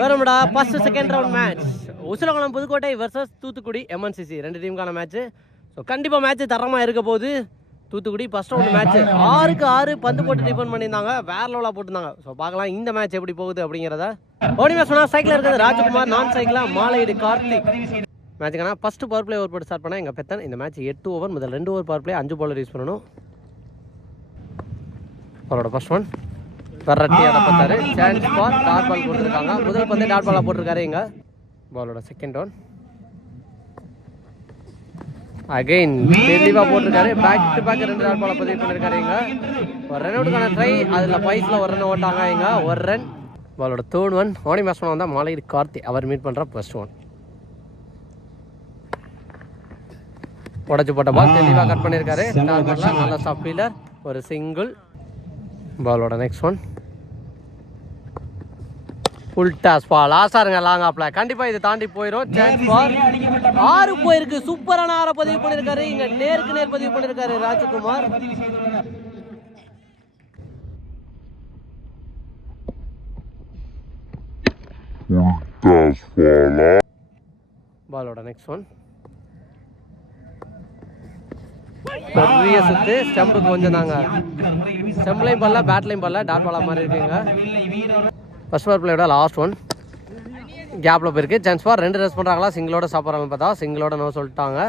வேறும்டா first second round match Usilakulam Pudukkottai versus Thoothukudi MNCC ரெண்டு டீமுக்கான match so கண்டிப்பாக match தரமாக இருக்க போகுது. தூத்துக்குடி ஃபர்ஸ்ட் ரவுண்ட் மேட்ச் ஆறுக்கு ஆறு பந்து போட்டு டிஃபன் பண்ணியிருந்தாங்க. வேற லெவலாக போட்டிருந்தாங்க. ஸோ பார்க்கலாம் இந்த மேட்ச் எப்படி போகுது அப்படிங்கிறத. மேட்ச் சொன்னால் சைக்கிள் இருக்கிறது ராஜ்குமார் நான் சைக்கிளா மாலையீடு கார்த்திக். மேட்சுக்கான ஃபர்ஸ்ட் பவர் பிளே ஓவர் போட்டு ஸ்டார்ட் பண்ணால் எங்கள் பெத்தன் இந்த மேட்ச் எட்டு ஓவர் முதல் ரெண்டு ஓவர் பவர் பிளே அஞ்சு பாலர் யூஸ் பண்ணணும். அவரோட ஃபர்ஸ்ட் ஒன் வெரைட்டி அடப்பத்தாரு சான்ஸ் பால் டாட் பால் கொடுத்துருக்காங்க முதல் பந்து டாட் பாலாக போட்டிருக்காரு இங்க. பாலோட செகண்ட் ஒன் அகைன் தெளிவாக போட்டிருக்காரு. பேக் டு பேக் ரெண்டு டாட் பாலை பதிவு பண்ணியிருக்காரு இங்க. ஒரு ரன் அவுட்டுக்கான ட்ரை அதில் பைஸில் ஒரு ரன் ஓட்டாங்க இங்க. ஒரு ரன் பாலோட தேர்ட் ஒன் ஓனி மேட்ச்மேன் வந்தால் மாலையீடு கார்த்தி அவர் மீட் பண்ணுற ஃபர்ஸ்ட் ஒன் உடச்சு போட்ட பால் தெளிவாக கட் பண்ணியிருக்காரு நல்ல ஸ்டாப் ஃபீலர் ஒரு சிங்கிள் பாலோட நெக்ஸ்ட் ஒன் பால் லாஸ்டா இருங்க லாங் ஆப்ல கண்டிப்பா இது தாண்டி போயிடும் சான்ஸ் பால் ஆறு போயிருக்கு. சூப்பரான ஆற பதிவு பண்ணிருக்காரு. இங்க நேருக்கு நேர் பதிவு பண்ணிருக்காரு ராஜகுமார். பாலோட நெக்ஸ்ட் ஒன் பெரிய சுத்து. ஸ்டம்புக்கு கொஞ்சம் தாங்க ஸ்டம்ப்லையும் பல்ல பேட்லையும் பல்ல. டாட் பாலா மாதிரி இருக்குங்க. ஃபர்ஸ்ட் ஓவர் பிளேயோட லாஸ்ட் ஒன் கேப்பில் போயிருக்கு. சான்ஸ் ஃபார் ரெண்டு ரெஸ்ட் பண்ணுறாங்களா சிங்கிளோட சாப்பிட்றாங்கன்னு பார்த்தா. சிங்கிளோட நோ சொல்லிட்டாங்க.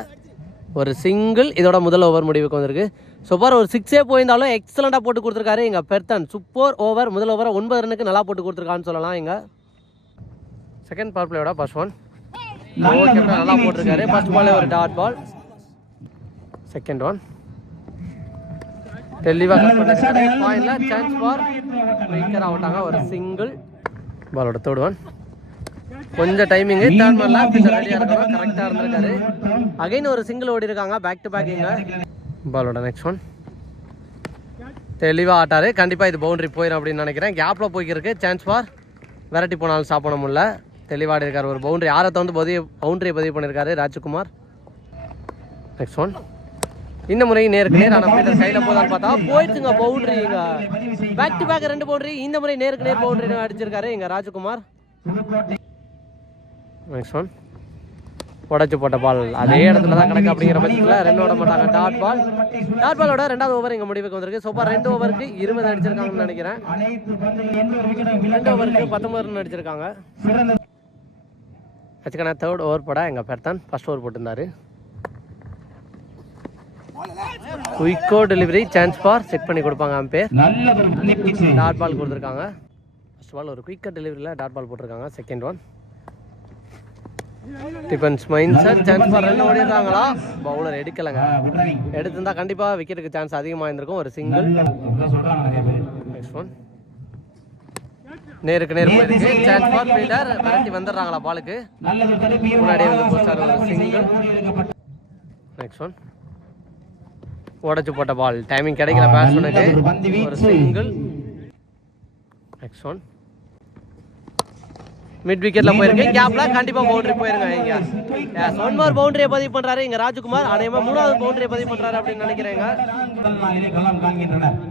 ஒரு சிங்கிள் இதோட முதல் ஓவர் முடிவுக்கு வந்திருக்கு. சூப்பர் ஒரு சிக்ஸே போயிருந்தாலும் எக்ஸலண்ட்டாக போட்டு கொடுத்துருக்காரு எங்கள் பெர்த்தன். சூப்பர் ஓவர் முதல் ஓவரை ஒன்பது ரன்னுக்கு நல்லா போட்டு கொடுத்துருக்கான்னு சொல்லலாம் எங்க செகண்ட் பவர் பிளேயோட ஃபர்ஸ்ட் ஒன் ஓகே நல்லா போட்டிருக்காரு. ஃபர்ஸ்ட் பாலே ஒரு டாட் பால் செகண்ட் ஒன் தெளிவாக கட் பண்ணிருக்காரு பாயிண்ட்ல சான்ஸ் ஃபார் வீக்கர் ஆகிட்டாங்க ஒரு சிங்கிள் பாலோட தேர்ட் ஒன் கொஞ்சம் டைமிங்கு தேர்ட் ரெடியாக கரெக்டாக இருந்திருக்காரு. அகைன் ஒரு சிங்கிள் ஓடி இருக்காங்க பேக் டு பேக்கிங்க பாலோட நெக்ஸ்ட் ஒன் தெளிவாக ஆட்டாரு. கண்டிப்பாக இது பவுண்டரி போயிடும் அப்படின்னு நினைக்கிறேன். கேப்பில் போய்க்கிருக்கு சான்ஸ் ஃபார் விரட்டி போனாலும் சாப்பிட முடியல. தெளிவாடி இருக்கார் ஒரு பவுண்டரி ஆரை வந்து பதிவு பவுண்டரியை பதிவு பண்ணியிருக்காரு ராஜ்குமார். நெக்ஸ்ட் ஒன் இந்த முறை நேருக்கு நேர் ஆனால் பீட்டர் கையில் போதான்னு பார்த்தா போயிடுச்சுங்க பவுண்டரிங்க பேக் டு பேக் ரெண்டு பவுண்டரி இந்த முறை நேருக்கு நேர் பவுண்டரி அடிச்சிருக்காரு எங்க ராஜ்குமார். நெக்ஸ்ட் ஒன் உடச்சு போட்ட பால் அதே இடத்துல தான் கிடக்கு அப்படிங்கிற பட்சத்தில் ரெண்டு ஓட மாட்டாங்க. டாட் பால் டாட் பாலோட ரெண்டாவது ஓவர் இங்கே முடிவுக்கு வந்திருக்கு. சூப்பர் ரெண்டு ஓவருக்கு இருபது அடிச்சிருக்காங்கன்னு நினைக்கிறேன். ரெண்டு ஓவருக்கு பத்தொன்பது ரன் அடிச்சிருக்காங்க. வச்சுக்கண்ணா தேர்ட் ஓவர் போட எங்கள் பெர்தான் ஃபர்ஸ்ட் ஓவர் போட்டிருந்தாரு. குயிக்கோ டெலிவரி சான்ஸ் ஃபார் செக் பண்ணி கொடுப்பாங்க அம்பேர் டாட் பால் கொடுத்துருக்காங்க. ஃபர்ஸ்ட் பால் ஒரு குயிக்கர் டெலிவரியில் டாட் பால் போட்டிருக்காங்க. Second one defence mind sir chance for run ஓடிடுறாங்களா bowler எடுக்கலைங்க. எடுத்திருந்தா கண்டிப்பாக விக்கெட்டுக்கு சான்ஸ் அதிகமாக இருந்திருக்கும். ஒரு சிங்கிள் நெக்ஸ்ட் ஒன் நேருக்கு நேர் போயிருக்கு. சான்ஸ் ஃபார் ஃபீல்டர் விரட்டி வந்துடுறாங்களா பாலுக்கு முன்னாடியே வந்து போஸ்டார் ஒரு சிங்கிள் நெக்ஸ்ட் ஒன் உடச்சு போட்ட பால் டைமிங் கிடைக்கல பேட்ஸ்மேனுக்கு ஒரு சிங்கிள் நெக்ஸ்ட் ஒன் மிட் விக்கெட்ல போயிருக்கு கேப்ல கண்டிப்பா பவுண்டரி போயிருங்க இங்க எஸ் ஒன் மோர் பவுண்டரியை பதிவு பண்றாரு இங்க ராஜ்குமார். அநேகமா மூணாவது பவுண்டரியை பதிவு பண்றாரு அப்படின்னு நினைக்கிறேங்க.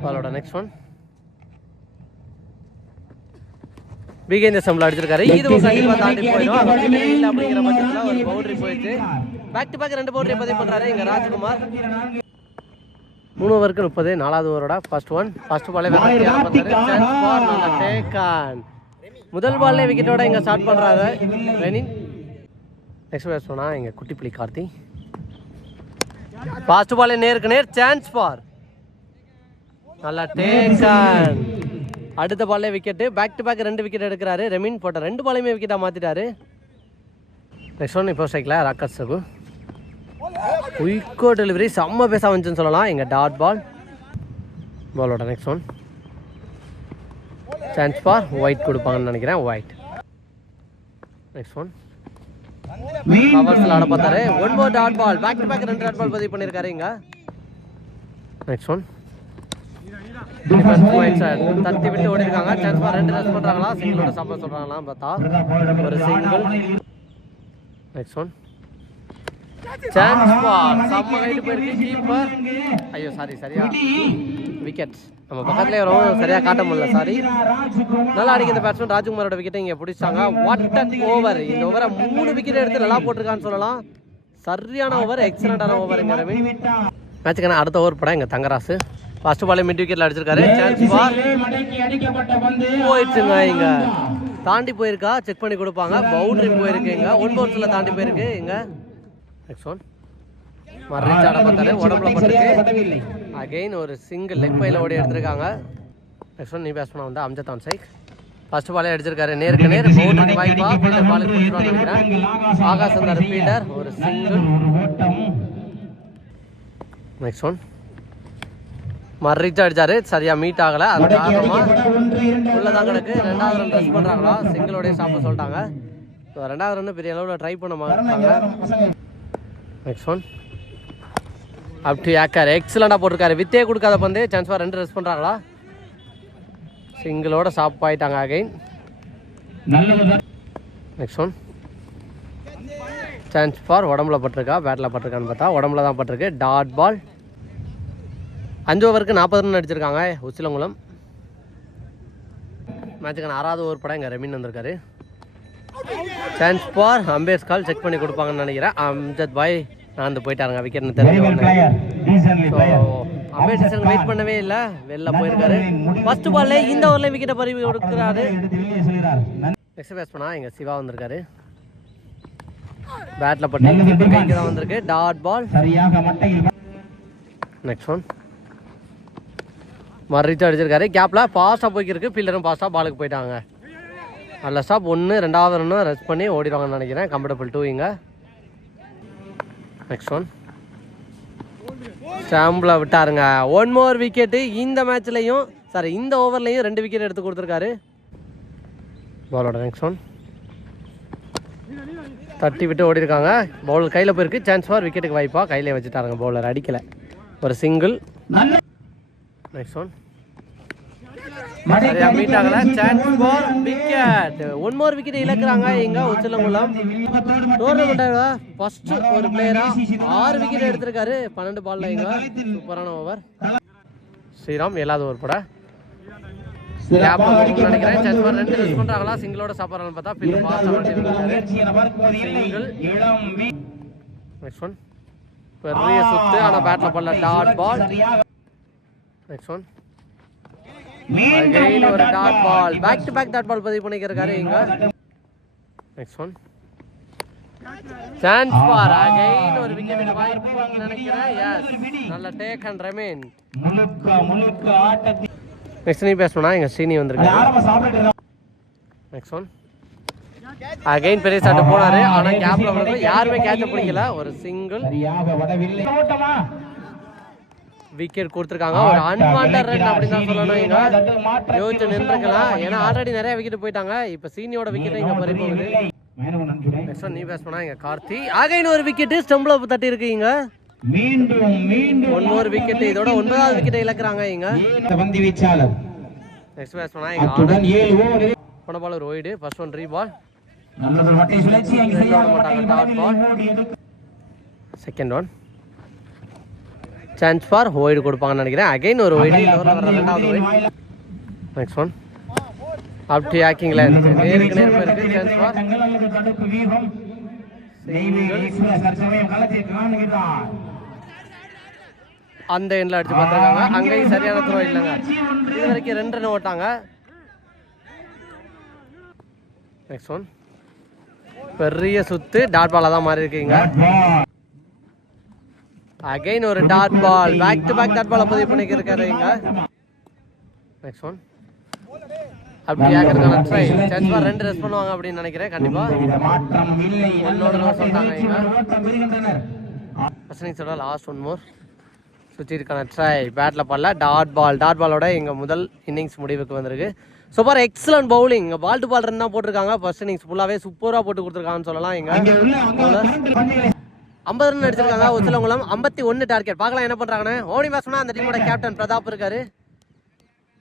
பாலோட நெக்ஸ்ட் ஒன் பிகேந்திர சம்பளம் அடிச்சிருக்காரு. இதுவும் கண்டிப்பா தாண்டி போயிடும். அப்படிங்கிற பட்சத்துல ஒரு பவுண்டரி போயிடுச்சு. பேக் டு பேக் ரெண்டு பவுண்டரி பதிவு பண்றாரு இங்க ராஜ்குமார். மூணு ஓவருக்கு முப்பது நாலாவது ஓவரோட ஃபர்ஸ்ட் ஒன் ஃபர்ஸ்ட் பாலே டேக்கான் முதல் பால்லே விக்கெட்டோட இங்கே ஸ்டார்ட் பண்ணுறாரு ரெனின். நெக்ஸ்ட் பேஸ் சொன்னால் இங்கே குட்டிப்புலி கார்த்தி. ஃபாஸ்ட் பாலே நேருக்கு நேர் சான்ஸ் ஃபார் நல்லா டேக்கான் அடுத்த பால்லே விக்கெட்டு பேக் டு பேக் ரெண்டு விக்கெட் எடுக்கிறாரு. ரெமின் போட்ட ரெண்டு பாலையுமே விக்கெட்டாக மாற்றிட்டாரு நெக்ஸ்ட் ஒன் இப்போ ஸ்ட்ரைக்கில் ராக்கர் சகு. குயிக்கோ டெலிவரி செம்ம பேச வந்துச்சுன்னு சொல்லலாம். எங்கள் டாட் பால் பாலோட next one chance for wide கொடுப்பாங்கன்னு நினைக்கிறேன் ஒயிட் நெக்ஸ்ட் ஒன் கவர்ஸில் ஆட பார்த்தாரு. One more dot ball back to back ரெண்டு டாட் பால் பதிவு பண்ணியிருக்காரு இங்க. நெக்ஸ்ட் ஒன் தட்டி விட்டு ஓடி இருக்காங்க சான்ஸ் பார் ரெண்டு ரன் பண்ணுறாங்களா சிங்கிளோட சாப்பிட சொல்கிறாங்களா பார்த்தா. ஒரு single next one chance for செம்ம ரைட் போயிருக்கு கீப்பர் ஐயோ சாரி சரியா. விக்கெட் நம்ம பக்கத்துலேயே வரும் சரியாக காட்ட முடியல சாரி நல்லா அடிக்க இந்த பேட்ஸ்மேன் ராஜ்குமாரோட விக்கெட்டை இங்கே பிடிச்சாங்க வாட் அன் ஓவர் இந்த ஓவரை மூணு விக்கெட் எடுத்து நல்லா போட்டிருக்கான்னு சொல்லலாம். சரியான ஓவர் எக்ஸலண்டான ஓவர் இங்கே ரவி மேட்சுக்கான அடுத்த ஓவர் படம் இங்கே தங்கராசு. ஃபர்ஸ்ட் பாலே மிட் விக்கெட்டில் அடிச்சிருக்காரு. சான்ஸ் ஃபார் போயிடுச்சுங்க இங்க. தாண்டி போயிருக்கா செக் பண்ணி கொடுப்பாங்க. பவுண்டரி போயிருக்கு இங்க. ஒன் பவுன்ஸ்ல தாண்டி போயிருக்கு இங்க. நெக்ஸ்ட் ஒன் ரீச் ஆட பார்த்தாரு உடம்புல பட்டிருக்கு அகைன் ஒரு சிங்கிள் லெக் பையில ஓடி எடுத்திருக்காங்க. நெக்ஸ்ட் ஒன் நீ பேஸ் பண்ண வந்து அம்ஜத் ஆன் சைக் ஃபர்ஸ்ட் பாலே அடிச்சிருக்காரு நேருக்கு நேர் பவுண்டரி வாய்ப்பா ஃபீல்டர் பாலுக்கு கொடுத்துருவான்னு நினைக்கிறேன் ஆகாஷ் அந்த ஃபீல்டர் ஒரு சிங்கிள் நெக்ஸ்ட் ஒன் மறுரீச் அடிச்சாரு. சரியா மீட் ஆகல. அது காரணமா உள்ளதான் கிடக்கு ரெண்டாவது ரன் ரன் பண்றாங்களா சிங்கிளோடய சாப்பிட சொல்லிட்டாங்க. ரெண்டாவது ரன் பெரிய அளவில் ட்ரை பண்ண மாட்டாங்க. நெக்ஸ்ட் ஒன் அப் டு ஏக்கர் எக்ஸலண்டாக போட்டிருக்காரு. வித்தே கொடுக்காத பந்து சான்ஸ் ஃபார் ரெண்டு ரெஸ்ட் பண்ணுறாங்களா சிங்கிளோட சாப் ஆயிட்டாங்க again next one chance for உடம்புல பட்டிருக்கா? பேட்டில் பட்டிருக்கான்னு பார்த்தா உடம்புல தான் பட்டிருக்கு. டாட் பால் அஞ்சு ஓவருக்கு நாற்பது ரன் அடிச்சிருக்காங்க. உச்சிலங்குளம். மேட்சுக்கான ஆறாவது ஓவர் படம் இங்கே ரெமின் வந்திருக்காரு. Chance for umpire's call check பண்ணி கொடுப்பாங்கன்னு நினைக்கிறேன். அம்ஜத் பாய் நான் போயிட்டாருங்க விக்கெட்னு தெரிஞ்ச அம்பேஸ் வெயிட் பண்ணவே இல்லை வெளில போயிருக்காரு. ஃபர்ஸ்ட் பால்ல இந்த ஓவரில் விக்கெட்டை பறிவு கொடுக்குறாரு. நெக்ஸ்ட் பேஸ் பண்ணா எங்கள் சிவா வந்திருக்காரு. பேட்டில் பட்டு கைக்கு தான் வந்திருக்கு. டாட் பால் நெக்ஸ்ட் ஒன் மறுச்சு அடிச்சிருக்காரு. கேப்பில் ஃபாஸ்ட்டாக போய்க்கிருக்கு. ஃபீல்டரும் ஃபாஸ்ட்டாக பாலுக்கு போயிட்டாங்க. நல்ல ஸ்டாப் ஒன்று ரெண்டாவது ரன்னும் ரெஸ்ட் பண்ணி ஓடிடுவாங்கன்னு நினைக்கிறேன். கம்ஃபர்டபுள் டூ இங்க நெக்ஸ்ட் ஒன் ஸ்டாம்பில் விட்டாருங்க. ஒன் மோர் விக்கெட்டு இந்த மேட்ச்லையும் சாரி இந்த ஓவர்லையும் ரெண்டு விக்கெட் எடுத்து கொடுத்துருக்காரு. பாலோட நெக்ஸ்ட் ஒன் தட்டி விட்டு ஓடி இருக்காங்க பவுலர் கையில் போயிருக்கு. சான்ஸ் ஃபார் விக்கெட்டுக்கு வாய்ப்பா. கையிலே வச்சுட்டாருங்க பவுலர் அடிக்கலை. ஒரு சிங்கிள் நெக்ஸ்ட் ஒன் சரியா மீட் ஆகல. Chance for wicket one more wicket இழக்குறாங்க எங்க உச்சலங்குளம். டோர்னமெண்ட் ஃபர்ஸ்ட் ஒரு பிளேயரா ஆறு விக்கெட் எடுத்திருக்காரு. பன்னெண்டு பால்ல இங்க. சூப்பரான ஓவர் ஸ்ரீராம் ஏழாவது ஓவர் பட. நினைக்கிறேன். சான்ஸ் ஃபார் ரெண்டு மிஸ் பண்றாங்களா சிங்கிளோட சாப்பிட்றாங்கன்னு பார்த்தா பில் பாஸ் சிங்கிள் நெக்ஸ்ட் ஒன் பெரிய சுத்து. ஆனா பேட்ல போடல dot ball next one again ஒரு dot ball back to back dot ball பதிவு பண்ணிக்கிறாரு இங்க. Next one chance for again ஒரு விக்கெட் வாய்ப்பு நினைக்கிறேன். எஸ் நல்ல டேக் அண்ட் ரெமேன் நெக்ஸ்ட் நீ பேசணும்னா எங்க சீனி வந்திருக்காரு நெக்ஸ்ட் ஒன் அகைன் பெரிய சாட்டு போனாரு. ஆனா கேப்ல யாருமே கேட்ச பிடிக்கல. ஒரு சிங்கிள் விக்கெட் கொடுத்துருக்காங்க. ஒரு அன்வாண்டட் ரன் அப்படின்னு தான் சொல்லணும் யோசிச்சு நின்றுக்கலாம் ஏன்னா ஆல்ரெடி நிறைய விக்கெட் போயிட்டாங்க. இப்ப சீனியோட விக்கெட் இங்க பறி போகுது நெக்ஸ்ட் நீ பேஸ் பண்ணா இங்க கார்த்தி. அகைன் ஒரு விக்கெட் ஸ்டெம்ப்ல தட்டி இருக்கு இங்க. மீண்டும் மீண்டும் ஒன் மோர் விக்கெட் இதோட ஒன்பதாவது விக்கெட்டை இழக்குறாங்க இங்க. பந்து வீச்சாளர்? நெக்ஸ்ட் பேஸ் பண்ணா இங்க அத்துடன் ஏழு ஓவரில் போன பால் ஃபர்ஸ்ட் ஒன் ரீ பால் நல்லது வட்டை சுழற்சி. அங்கு விட செய்யாத மாட்டாங்க dot ball second one chance for wide கொடுப்பாங்கன்னு நினைக்கிறேன். அகைன் ஒரு ஒய்டு ரெண்டாவது wide next one up to ஆக்கிங் line நேருக்கு நேர் போயிருக்கு சான்ஸ் ஃபார் அந்த எண்ணில் அடிச்சு பார்த்துருக்காங்க. அங்கேயும் சரியான த்ரோ இல்லைங்க. இது வரைக்கும் ரெண்டு ரன் ஓட்டாங்க. நெக்ஸ்ட் ஒன் பெரிய சுத்து. டாட் பாலாக தான் மாறி இருக்கீங்க அகைன் ஒரு dot ball back to back dot பாலை பதிவு பண்ணிக்கிருக்காரு இங்க. நெக்ஸ்ட் ஒன் அப்படி ஏக்கருக்கான ட்ரை சான்ஸ் ஃபார் ரெண்டு ரெஸ்ட் பண்ணுவாங்க அப்படின்னு நினைக்கிறேன். கண்டிப்பா. இந்த மாற்றம் இல்லை ஒன்னோட ஃபர்ஸ்ட் லாஸ்ட் ஒன் மோர் சுற்றிருக்கான ட்ரை பேட்டில் பாடல. டாட் பால் டாட் பாலோட எங்கள் முதல் இன்னிங்ஸ் முடிவுக்கு வந்திருக்கு. சூப்பர் எக்ஸலன்ட் பவுலிங் இங்கே பால் டு பால் ரன் தான் போட்டிருக்காங்க ஃபர்ஸ்ட் இன்னிங்ஸ் ஃபுல்லாகவே சூப்பராக போட்டு கொடுத்துருக்காங்கன்னு சொல்லலாம் இங்கே. ஐம்பது ரன் அடிச்சிருக்காங்க. உச்சலங்குளம் ஐம்பத்தி ஒன்று டார்கெட் பார்க்கலாம் என்ன பண்ணுறாங்கன்னு ஓடி பேசணும் அந்த டீமோட கேப்டன் பிரதாப் இருக்காரு.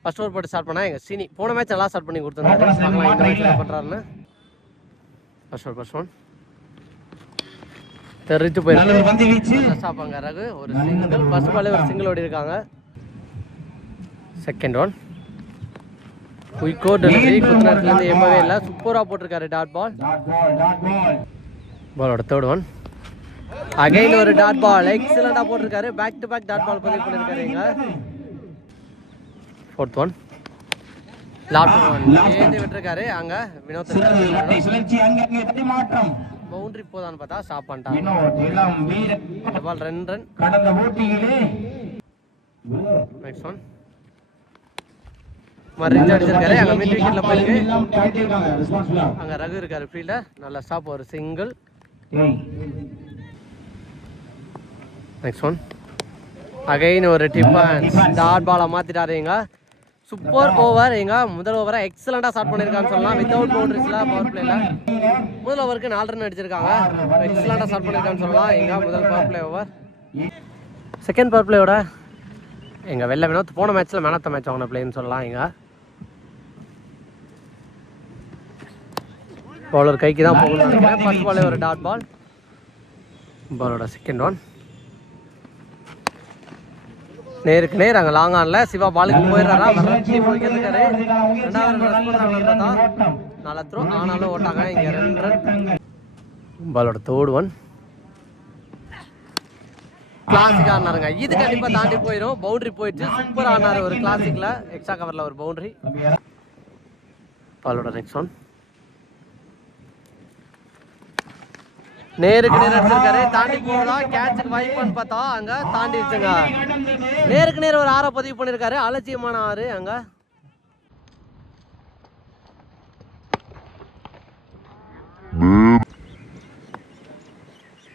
ஃபர்ஸ்ட் ஓவர் போட்டு ஸ்டார்ட் பண்ணா எங்கள் சீனி போன மேட்ச் நல்லா ஸ்டார்ட் பண்ணி கொடுத்துருந்தாரு. பார்க்கலாம் இந்த மேட்ச் என்ன பண்ணுறாருன்னு ஃபர்ஸ்ட் ஓவர் ஃபர்ஸ்ட் ஒன் தெரிஞ்சு போயிருக்கு நல்லது பந்து வீச்சு. ஸ்டாப்பாங்க ரகு. ஒரு சிங்கிள் ஃபர்ஸ்ட் பாலே ஒரு சிங்கிள் ஓடி இருக்காங்க செகண்ட் ஒன் குயிக்கோ டெலிவரி குத்துனத்துலேருந்து எம்பவே இல்லை. சூப்பராக போட்டிருக்காரு. டாட் பால் பாலோட தேர்ட் ஒன் அகைன் ஒரு டாட் பால் எக்ஸலண்டாக போட்டிருக்காரு. Back to back dot ball பதிவு பண்ணியிருக்காரு இங்க. ஃபோர்த் ஒன் லாஸ்ட் ஒன் ஏந்தி விட்டுருக்காரு. அங்க வினோத் பவுண்டரி போதான்னு பார்த்தா ஸ்டாப் பண்ணிட்டாங்க பால் ரெண்டு ரன் நெக்ஸ்ட் ஒன் மறிஞ்சு அடிச்சிருக்காரு. அங்க மிட் விக்கெட்ல போயிருக்கு. அங்க ரகு இருக்காரு. ஃபீல்டர் நல்ல ஸ்டாப் ஒரு சிங்கிள் நெக்ஸ்ட் ஒன் அகைன் ஒரு டிஃபன் டாட் பாலை மாற்றிட்டாரு எங்க சூப்பர் ஓவர் எங்க முதல் ஓவரை எக்ஸலண்டாக ஸ்டார்ட் பண்ணிருக்கான்னு சொல்லலாம். வித்தவுட் பவுண்டரிஸில் பவர் பிளேல முதல் ஓவருக்கு நாலு ரன் அடிச்சிருக்காங்க. எக்ஸலண்டாக ஸ்டார்ட் பண்ணியிருக்கான்னு சொல்லலாம். எங்க முதல் power play over second power பிளேயோட எங்க வெளில வினோத் போன மேட்ச்சில் மேன் ஆஃப் த மேட்ச் வாங்கின பிளேன்னு சொல்லலாம் எங்க பவுலர் கைக்கு தான் போகணும்னு நினைக்கிறேன். ஃபர்ஸ்ட் பாலே ஒரு டாட் பால் பாலோட செகண்ட் ஒன் நேருக்கு நேர் அங்கே லாங் ஆனில். சிவா பாலுக்கு போயிடுறாரா? விரட்டி போய்க்கிட்டு ரெண்டாவது நாலு த்ரோ ஆனாலும் ஓட்டாங்க. இங்கே ரெண்டு ரன் பாலோட தேர்ட் ஒன் கிளாசிக் ஆனாருங்க. இது கண்டிப்பாக தாண்டி போயிடும் பவுண்டரி போயிடுச்சு சூப்பர் ஆனார் ஒரு கிளாசிக்கில் எக்ஸ்ட்ரா கவரில் ஒரு பவுண்டரி பாலோட நெக்ஸ்ட் ஒன் நேருக்கு நேர் எடுத்திருக்காரு தாண்டி போகுதா கேட்சுக்கு வாய்ப்பான்னு பார்த்தா அங்க தாண்டிடுச்சுங்க. நேருக்கு நேர் ஒரு ஆறை பதிவு பண்ணியிருக்காரு அலட்சியமான ஆறு அங்கே.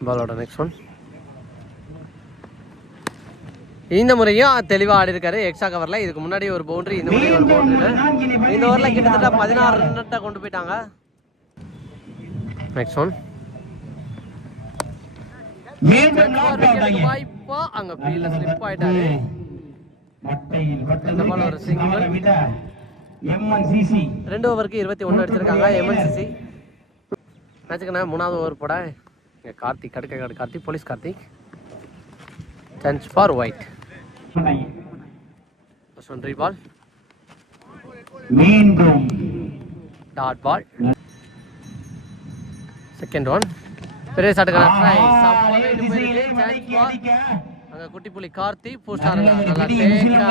பாலோட நெக்ஸ்ட் ஒன் இந்த முறையும் தெளிவாக ஆடி இருக்காரு எக்ஸ்ட்ரா கவர்ல இதுக்கு முன்னாடி ஒரு பவுண்டரி இந்த முறையும் ஒரு பவுண்டரி இந்த ஓவர்ல கிட்டத்தட்ட பதினாறு ரன்ட்ட கொண்டு போயிட்டாங்க. நெக்ஸ்ட் ஒன் மீண்டும். வாய்ப்பா அங்க ஃபீல்ட்ல ஸ்லிப் ஆயிட்டாரு. மட்டையில் இந்த ஒரு MNCC ரெண்டு ஓவருக்கு இருபத்தி ஒன்று அடிச்சிருக்காங்க. எம்என்சிசி மேட்சுக்குண்ணா மூணாவது ஓவர் போட. இங்கே கார்த்திக் கடுக்க கடு Karthik police Karthik. Chance for wide first one ball மீண்டும் டாட் பால் செகண்ட் ஒன் பெரிய சாட்டுக்கான அங்கே குட்டி புலி கார்த்தி போஸ்டாருங்க நல்லா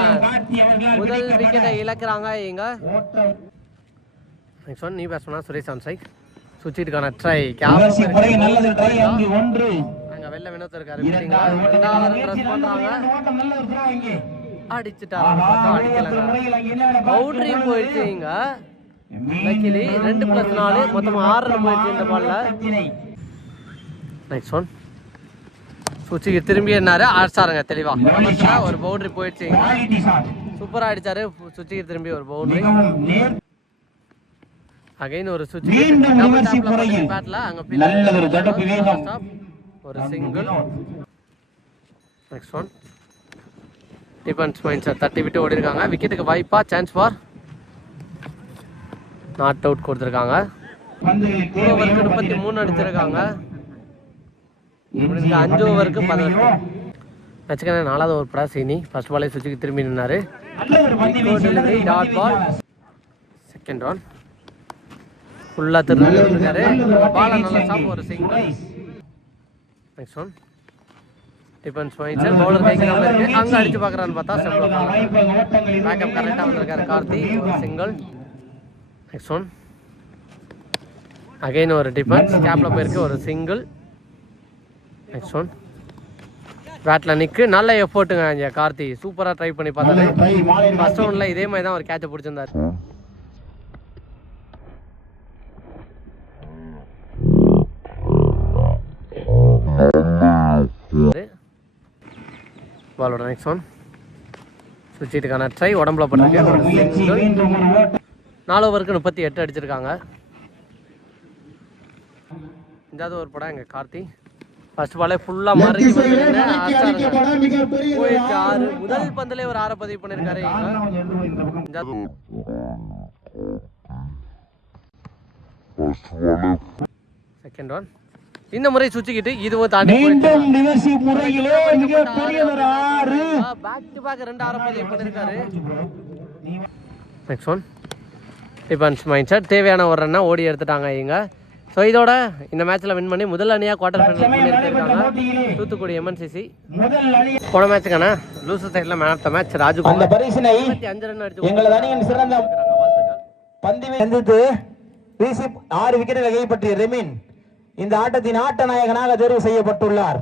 முதல் விக்கெட்டை இழக்கிறாங்க இங்க நெக்ஸ்ட் ஒன் நீ பேசணும் சுரேஷ் ஆன் சைக் சுவிட்சுக்கான ட்ரை அங்கு ஒன்று. அங்க வெள்ள வினோத் இருக்காரு அடிக்கலங்க பவுண்டரி போயிடுச்சு இங்க. ரெண்டு பிளஸ் நாலு மொத்தம் ஆறு ரன் போயிடுச்சு இந்த பால்ல நெக்ஸ்ட் ஒன் சுவிட்சுக்கு திரும்பி என்னாரு? அடிச்சாருங்க தெளிவா. ஒரு பவுண்டரி போயிடுச்சு இங்க. குவாலிட்டி ஷாட் சூப்பரா அடிச்சாரு சுவிட்சுக்கு திரும்பி ஒரு பவுண்டரி அகைன் ஒரு முறையில் பேட்ல அங்க. ஒரு சிங்கிள் நெக்ஸ்ட் ஒன் டிஃபென்ஸ் மைண்ட்ஸை தட்டி விட்டு ஓடி இருக்காங்க விக்கெட்டுக்கு வாய்ப்பா சான்ஸ் ஃபார் நாட் அவுட் கொடுத்துருக்காங்க. முப்பத்தி மூணு அடிச்சிருக்காங்க. இவனுக்கு அஞ்சு ஓவருக்கு பதினெட்டு. வச்சுக்கணும் நாலாவது ஓவர் படா சீனி. ஃபர்ஸ்ட் பாலே சுவிட்சுக்கு திரும்பி நின்னாரு. டாட் பால் செகண்ட் ஒன் ஃபுல்லாக திரும்பி இருக்காரு பாலை நல்லா சாப்பிட ஒரு single next one defence minds bowler கைக்கு நம்ம இருக்கு. அங்கே அடிச்சு பார்க்குறான்னு பார்த்தா ஓட்டங்கள் பேக்கப் கரெக்டாக வந்திருக்காரு கார்த்தி. ஒரு சிங்கிள் நெக்ஸ்ட் ஒன் அகைன் ஒரு டிஃபென்ஸ் கேப்பில் போயிருக்கு. ஒரு சிங்கிள் நெக்ஸ்ட் ஒன் பேட்டில் நிற்கு நல்ல எஃபோர்ட்டுங்க இங்கே கார்த்தி. சூப்பராக ட்ரை பண்ணி பார்த்தாரு ஃபர்ஸ்ட் ஒன்ல இதே மாதிரி தான் ஒரு கேட்சை பிடிச்சிருந்தாரு. பாலோட நெக்ஸ்ட் ஒன் சுவிட்சுக்கான ட்ரை உடம்புல ஓட்டம் நாலு ஓவருக்கு முப்பத்தி எட்டு அடிச்சிருக்காங்க. அஞ்சாவது ஒரு படம் எங்க கார்த்தி. ஃபர்ஸ்ட் பாலே ஃபுல்லா மாறி போயிடுச்சு ஆறு. முதல் பந்திலே ஒரு ஆறை பதிவு இங்க volley செகண்ட் ஒன் இந்த முறை சுச்சிக்கிட்டு இதுவும் தாண்டி மீண்டும் நிவர்த்தி முறையிலே மிக பெரியதொரு ஆறு பேக் டு பேக் ரெண்டு ஆறை பதிவு பண்ணிருக்காரு. Next one defence mind set தேவையான ஒரு ரன்னா ஓடி எடுத்துட்டாங்க இவங்க. ஸோ இதோட இந்த மேட்ச்சில் வின் பண்ணி முதல் அணியாக குவார்டர் ஃபைனல் தூத்துக்குடி எம்என்சிசி போன மேட்ச்சுக்கான லூசர் சைடில் மேன் ஆஃப் த மேட்ச் அந்த ராஜுகுமார் பரிசினை அஞ்சு ரன் அடிச்சு எங்களது அணியின் சிறந்த பந்து சந்தித்து வீசி ஆறு விக்கெட்டுகளை கைப்பற்றிய ரெமின் இந்த ஆட்டத்தின் ஆட்ட நாயகனாக தேர்வு செய்யப்பட்டுள்ளார்.